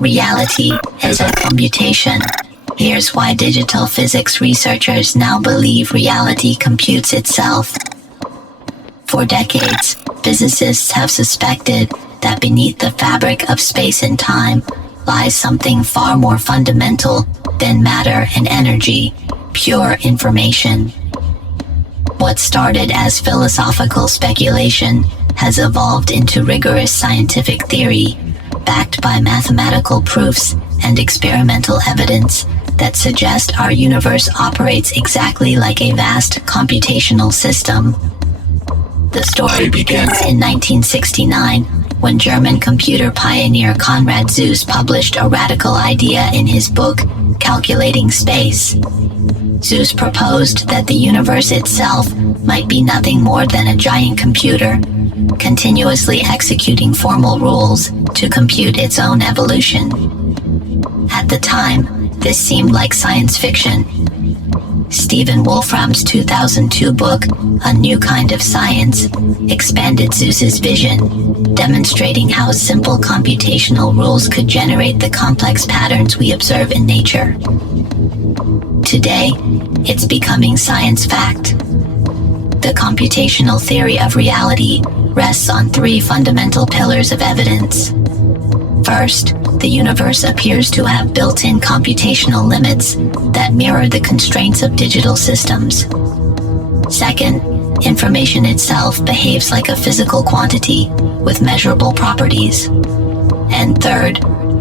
Reality is a computation. Here's why digital physics researchers now believe reality computes itself. For decades, physicists have suspected that beneath the fabric of space and time lies something far more fundamental than matter and energy, pure information. What started as philosophical speculation has evolved into rigorous scientific theory, backed by mathematical proofs and experimental evidence that suggest our universe operates exactly like a vast computational system. The story begins in 1969, when German computer pioneer Konrad Zuse published a radical idea in his book, Calculating Space. Zuse proposed that the universe itself might be nothing more than a giant computer, continuously executing formal rules to compute its own evolution. At the time, this seemed like science fiction. Stephen Wolfram's 2002 book, A New Kind of Science, expanded Zuse's vision, demonstrating how simple computational rules could generate the complex patterns we observe in nature. Today, it's becoming science fact. The computational theory of reality rests on three fundamental pillars of evidence. First, the universe appears to have built-in computational limits that mirror the constraints of digital systems. Second, information itself behaves like a physical quantity with measurable properties. And third,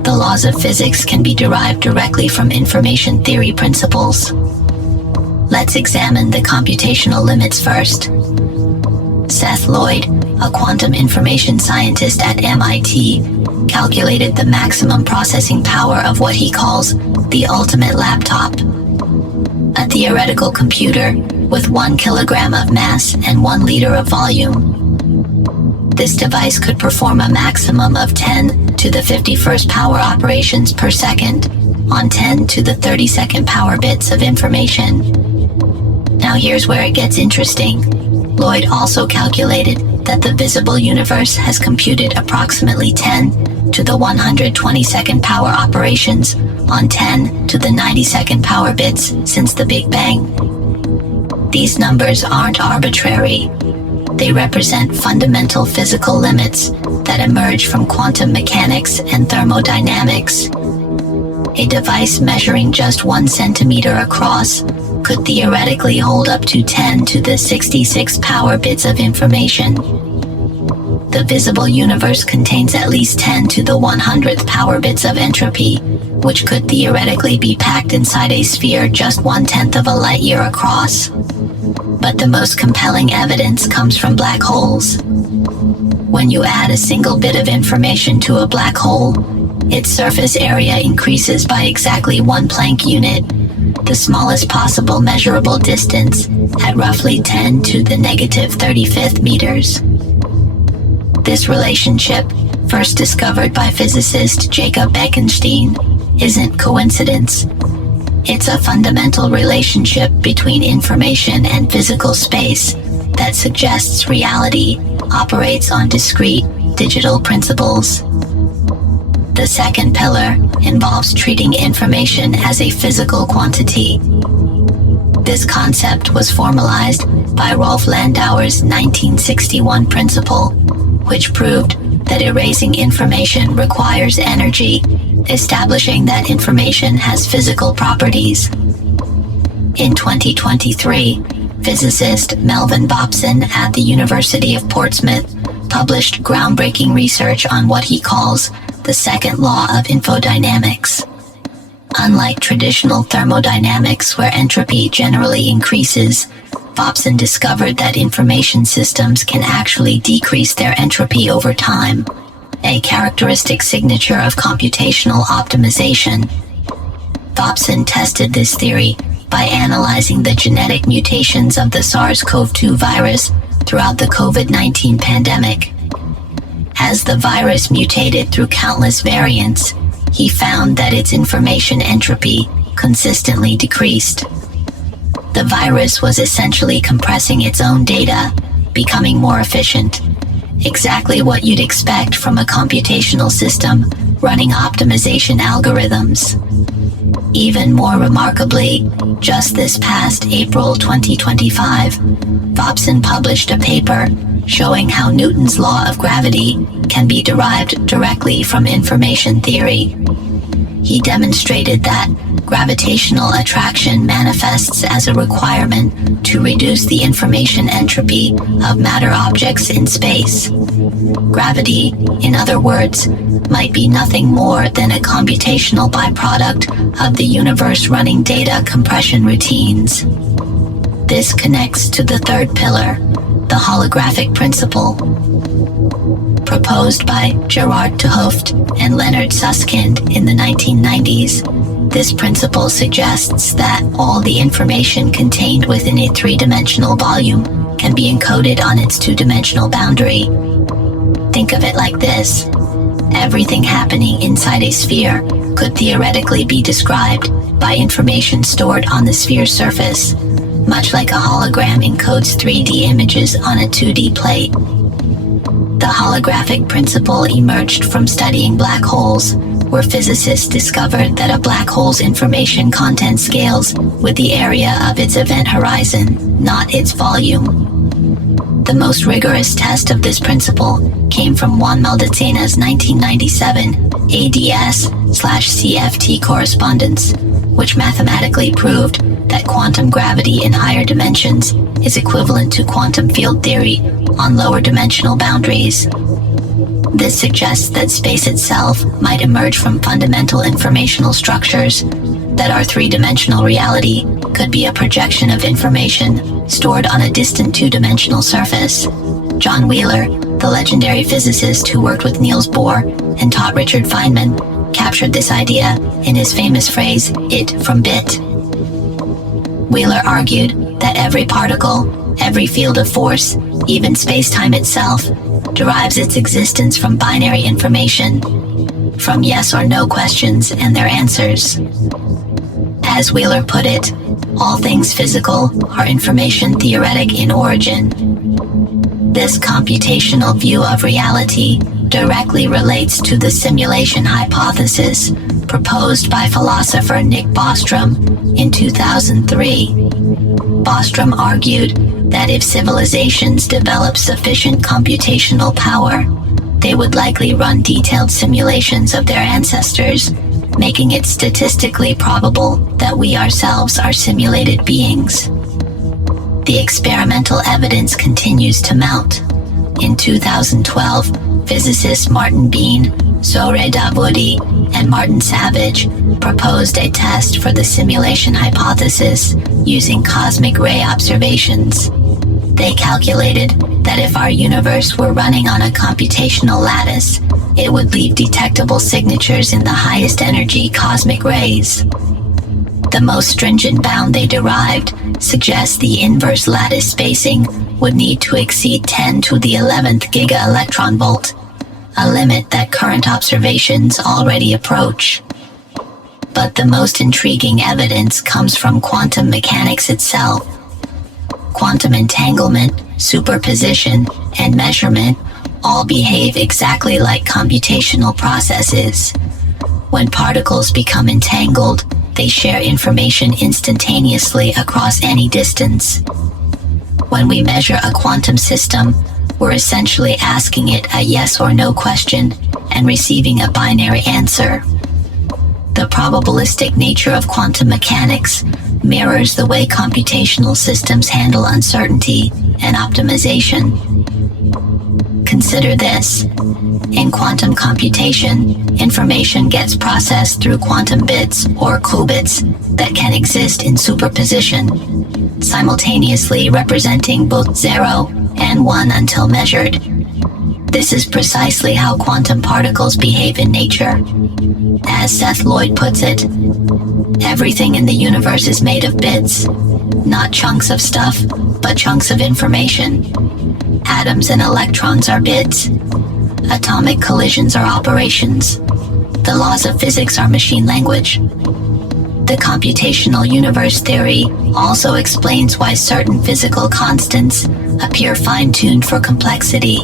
the laws of physics can be derived directly from information theory principles. Let's examine the computational limits first. Seth Lloyd, a quantum information scientist at MIT, calculated the maximum processing power of what he calls the ultimate laptop, a theoretical computer with 1 kilogram of mass and 1 liter of volume. This device could perform a maximum of 10 to the 51st power operations per second on 10 to the 32nd power bits of information. Now here's where it gets interesting. Lloyd also calculated that the visible universe has computed approximately 10 to the 122nd power operations on 10 to the 92nd power bits since the Big Bang. These numbers aren't arbitrary. They represent fundamental physical limits that emerge from quantum mechanics and thermodynamics. A device measuring just 1 centimeter across could theoretically hold up to 10 to the 66 power bits of information. The visible universe contains at least 10 to the 100th power bits of entropy, which could theoretically be packed inside a sphere just 1/10 of a light year across. But the most compelling evidence comes from black holes. When you add a single bit of information to a black hole, its surface area increases by exactly 1 Planck unit, the smallest possible measurable distance, at roughly 10 to the negative 35th meters. This relationship, first discovered by physicist Jacob Bekenstein, isn't coincidence. It's a fundamental relationship between information and physical space that suggests reality operates on discrete, digital principles. The second pillar involves treating information as a physical quantity. This concept was formalized by Rolf Landauer's 1961 principle, which proved that erasing information requires energy, establishing that information has physical properties. In 2023, physicist Melvin Bopson at the University of Portsmouth published groundbreaking research on what he calls the second law of infodynamics. Unlike traditional thermodynamics, where entropy generally increases, Bopson discovered that information systems can actually decrease their entropy over time, a characteristic signature of computational optimization. Bopson tested this theory by analyzing the genetic mutations of the SARS-CoV-2 virus throughout the COVID-19 pandemic. As the virus mutated through countless variants, he found that its information entropy consistently decreased. The virus was essentially compressing its own data, becoming more efficient. Exactly what you'd expect from a computational system running optimization algorithms. Even more remarkably, just this past April 2025, Vopson published a paper showing how Newton's law of gravity can be derived directly from information theory. He demonstrated that gravitational attraction manifests as a requirement to reduce the information entropy of matter objects in space. Gravity, in other words, might be nothing more than a computational byproduct of the universe running data compression routines. This connects to the third pillar, the holographic principle. Proposed by Gerard 't Hooft and Leonard Susskind in the 1990s, this principle suggests that all the information contained within a three-dimensional volume can be encoded on its two-dimensional boundary. Think of it like this. Everything happening inside a sphere could theoretically be described by information stored on the sphere's surface, much like a hologram encodes 3D images on a 2D plate. The holographic principle emerged from studying black holes, where physicists discovered that a black hole's information content scales with the area of its event horizon, not its volume. The most rigorous test of this principle came from Juan Maldacena's 1997 ADS/CFT correspondence, which mathematically proved that quantum gravity in higher dimensions is equivalent to quantum field theory on lower dimensional boundaries. This suggests that space itself might emerge from fundamental informational structures, that our three-dimensional reality could be a projection of information stored on a distant two-dimensional surface. John Wheeler, the legendary physicist who worked with Niels Bohr and taught Richard Feynman, captured this idea in his famous phrase, "it from bit." Wheeler argued that every particle, every field of force, even space-time itself, derives its existence from binary information, from yes or no questions and their answers. As Wheeler put it, all things physical are information theoretic in origin. This computational view of reality directly relates to the simulation hypothesis proposed by philosopher Nick Bostrom in 2003. Bostrom argued that if civilizations develop sufficient computational power, they would likely run detailed simulations of their ancestors, making it statistically probable that we ourselves are simulated beings. The experimental evidence continues to mount. In 2012, physicists Martin Bean, Zohre Davoudi, and Martin Savage proposed a test for the simulation hypothesis using cosmic ray observations. They calculated that if our universe were running on a computational lattice, it would leave detectable signatures in the highest energy cosmic rays. The most stringent bound they derived suggests the inverse lattice spacing would need to exceed 10 to the 11th giga-electron volt, a limit that current observations already approach. But the most intriguing evidence comes from quantum mechanics itself. Quantum entanglement, superposition, and measurement all behave exactly like computational processes. When particles become entangled, they share information instantaneously across any distance. When we measure a quantum system, we're essentially asking it a yes or no question and receiving a binary answer. The probabilistic nature of quantum mechanics mirrors the way computational systems handle uncertainty and optimization. Consider this. In quantum computation, information gets processed through quantum bits or qubits that can exist in superposition, simultaneously representing both 0 and 1 until measured. This is precisely how quantum particles behave in nature. As Seth Lloyd puts it, everything in the universe is made of bits, not chunks of stuff, but chunks of information. Atoms and electrons are bits. Atomic collisions are operations. The laws of physics are machine language. The computational universe theory also explains why certain physical constants appear fine-tuned for complexity.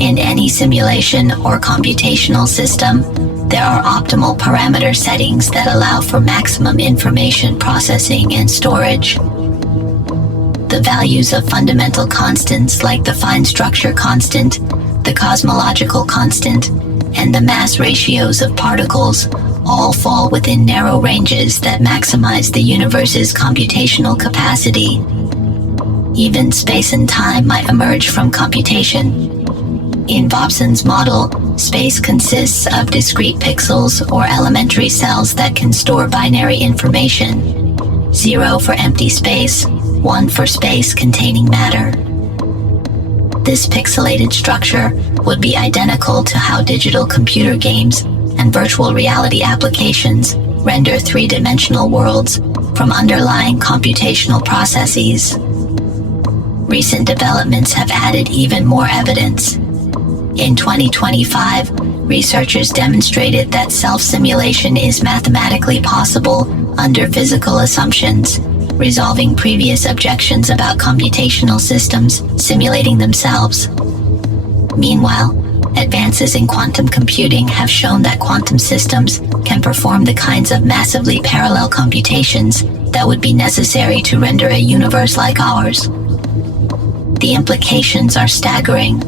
In any simulation or computational system, There are optimal parameter settings that allow for maximum information processing and storage. The values of fundamental constants like the fine structure constant, the cosmological constant, and the mass ratios of particles all fall within narrow ranges that maximize the universe's computational capacity. Even space and time might emerge from computation. In Vobson's model, space consists of discrete pixels or elementary cells that can store binary information. 0 for empty space, 1 for space containing matter. This pixelated structure would be identical to how digital computer games and virtual reality applications render three-dimensional worlds from underlying computational processes. Recent developments have added even more evidence. In 2025, researchers demonstrated that self-simulation is mathematically possible under physical assumptions, resolving previous objections about computational systems simulating themselves. Meanwhile, advances in quantum computing have shown that quantum systems can perform the kinds of massively parallel computations that would be necessary to render a universe like ours. The implications are staggering.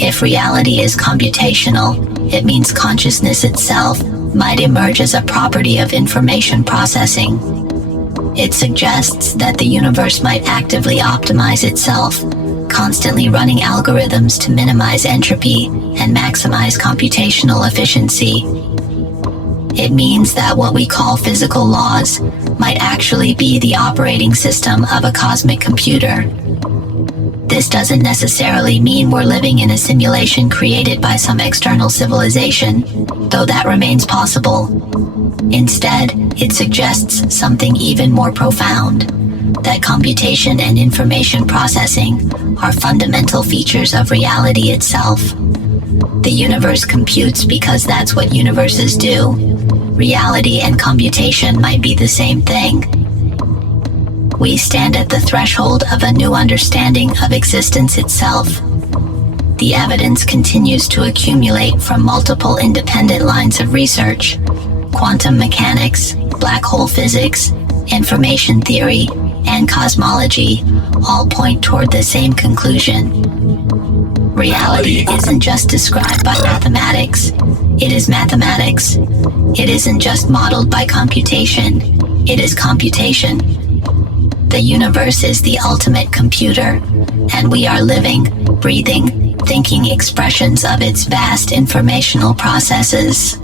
If reality is computational, it means consciousness itself might emerge as a property of information processing. It suggests that the universe might actively optimize itself, constantly running algorithms to minimize entropy and maximize computational efficiency. It means that what we call physical laws might actually be the operating system of a cosmic computer. This doesn't necessarily mean we're living in a simulation created by some external civilization, though that remains possible. Instead, it suggests something even more profound, that computation and information processing are fundamental features of reality itself. The universe computes because that's what universes do. Reality and computation might be the same thing. We stand at the threshold of a new understanding of existence itself. The evidence continues to accumulate from multiple independent lines of research. Quantum mechanics, black hole physics, information theory, and cosmology all point toward the same conclusion. Reality isn't just described by mathematics. It is mathematics. It isn't just modeled by computation. It is computation. The universe is the ultimate computer, and we are living, breathing, thinking expressions of its vast informational processes.